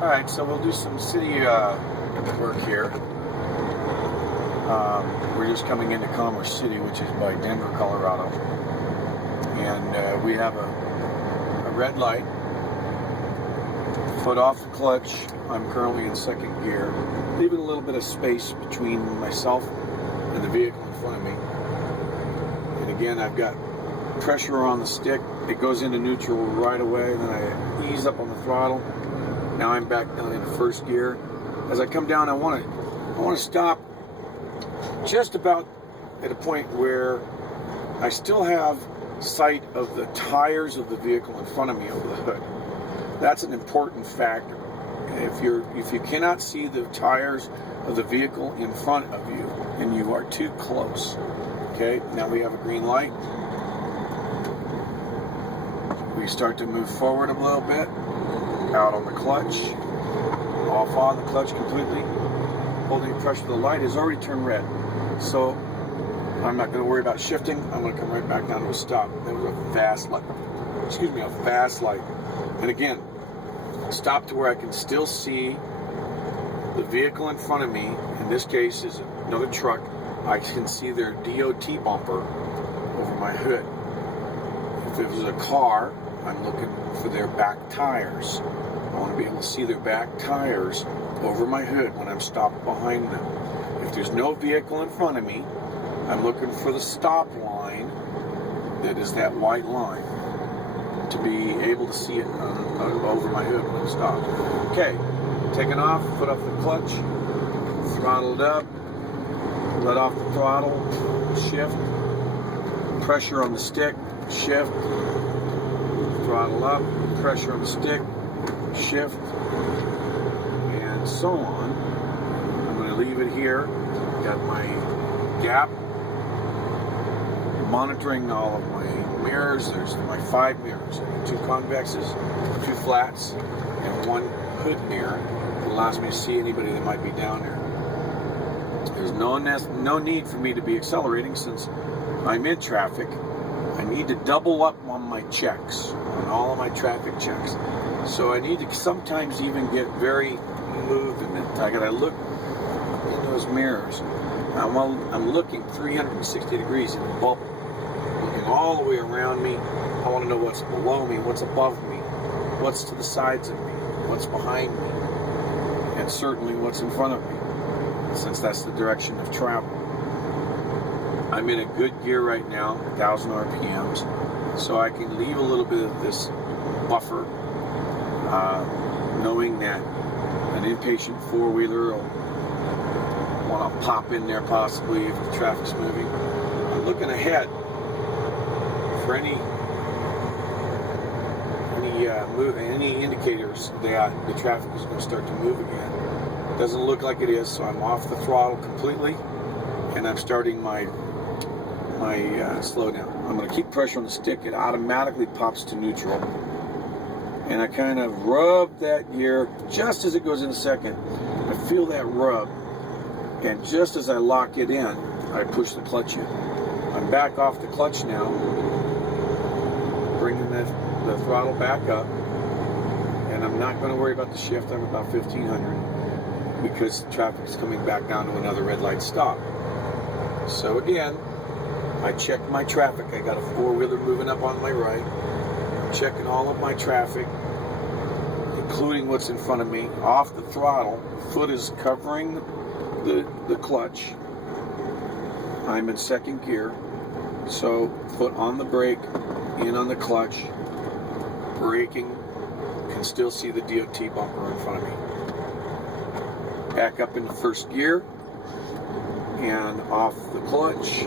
Alright, so we'll do some city work here. We're just coming into Commerce City, which is by Denver, Colorado. And we have a red light. Foot off the clutch. I'm currently in second gear, leaving a little bit of space between myself and the vehicle in front of me. And again, I've got pressure on the stick. It goes into neutral right away. Then I ease up on the throttle. Now I'm back down into first gear. As I come down, I want to stop just about at a point where I still have sight of the tires of the vehicle in front of me over the hood. That's an important factor. If you cannot see the tires of the vehicle in front of you, then you are too close. Okay, now we have a green light. We start to move forward a little bit. Out on the clutch. Off on the clutch completely. Holding pressure. The light has already turned red. So I'm not going to worry about shifting. I'm going to come right back down to a stop. That was a fast light. Excuse me, a fast light. And again, stop to where I can still see the vehicle in front of me. In this case is another truck. I can see their DOT bumper over my hood. If it was a car, I'm looking for their back tires. I want to be able to see their back tires over my hood when I'm stopped behind them. If there's no vehicle in front of me, I'm looking for the stop line that is that white line to be able to see it over my hood when it stops. Okay, taking off, foot off the clutch, throttled up, let off the throttle, shift, pressure on the stick, shift, throttle up, pressure on the stick, shift, and so on. I'm going to leave it here. Got my gap, monitoring all of my mirrors. There's my 5 mirrors. I got 2 convexes, 2 flats, and 1 hood mirror that allows me to see anybody that might be down there. There's no need for me to be accelerating since I'm in traffic. I need to double up on my checks, on all of my traffic checks. So I need to sometimes even get very movement. I gotta look in those mirrors. I'm looking 360 degrees in the bubble, looking all the way around me. I want to know what's below me, what's above me, what's to the sides of me, what's behind me, and certainly what's in front of me, since that's the direction of travel. I'm in a good gear right now, 1,000 RPMs, so I can leave a little bit of this buffer, knowing that an impatient four-wheeler will want to pop in there possibly if the traffic's moving. I'm looking ahead for any indicators that the traffic is going to start to move again. It doesn't look like it is, so I'm off the throttle completely, and I'm starting my slowdown. I'm going to keep pressure on the stick. It automatically pops to neutral. And I kind of rub that gear just as it goes in second. I feel that rub. And just as I lock it in, I push the clutch in. I'm back off the clutch now, bringing the throttle back up. And I'm not going to worry about the shift. I'm about 1,500 because traffic is coming back down to another red light stop. So again, I checked my traffic. I got a four-wheeler moving up on my right. I'm checking all of my traffic, including what's in front of me. Off the throttle, foot is covering the clutch. I'm in second gear, so foot on the brake, in on the clutch, braking, can still see the DOT bumper in front of me. Back up into first gear, and off the clutch,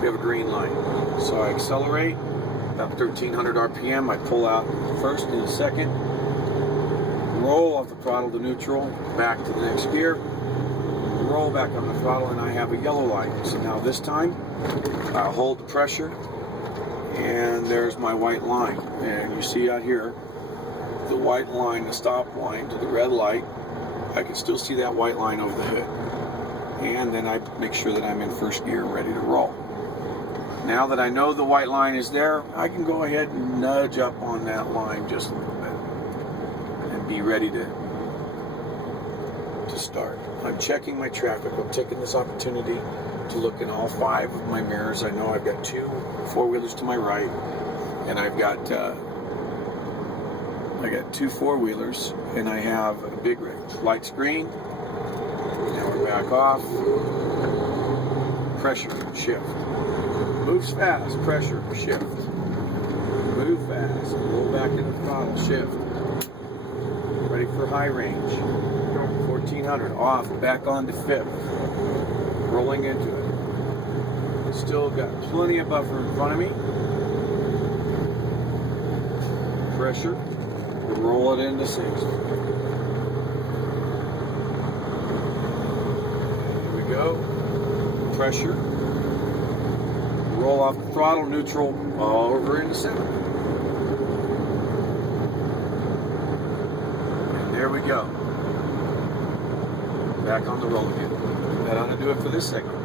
we have a green light. So I accelerate, about 1,300 RPM, I pull out first and second, roll off the throttle to neutral, back to the next gear, roll back on the throttle, and I have a yellow light. So now this time, I'll hold the pressure, and there's my white line. And you see out here, the white line, the stop line to the red light. I can still see that white line over the hood. And then I make sure that I'm in first gear, ready to roll. Now that I know the white line is there, I can go ahead and nudge up on that line just a little bit and be ready to start. I'm checking my traffic. I'm taking this opportunity to look in all 5 of my mirrors. I know I've got 2 4-wheelers to my right, and I've got 2 4-wheelers, and I have a big rig. Light screen. Now we're back off. Pressure, shift. Moves fast, pressure, shift. Move fast, roll back in the throttle, shift. Ready for high range. 1400, off, back on to 5th. Rolling into it. Still got plenty of buffer in front of me. Pressure, roll it into 6th. Here we go. Pressure. Roll off the throttle, neutral, all over into 7th. And there we go. Back on the roll again. That ought to do it for this segment.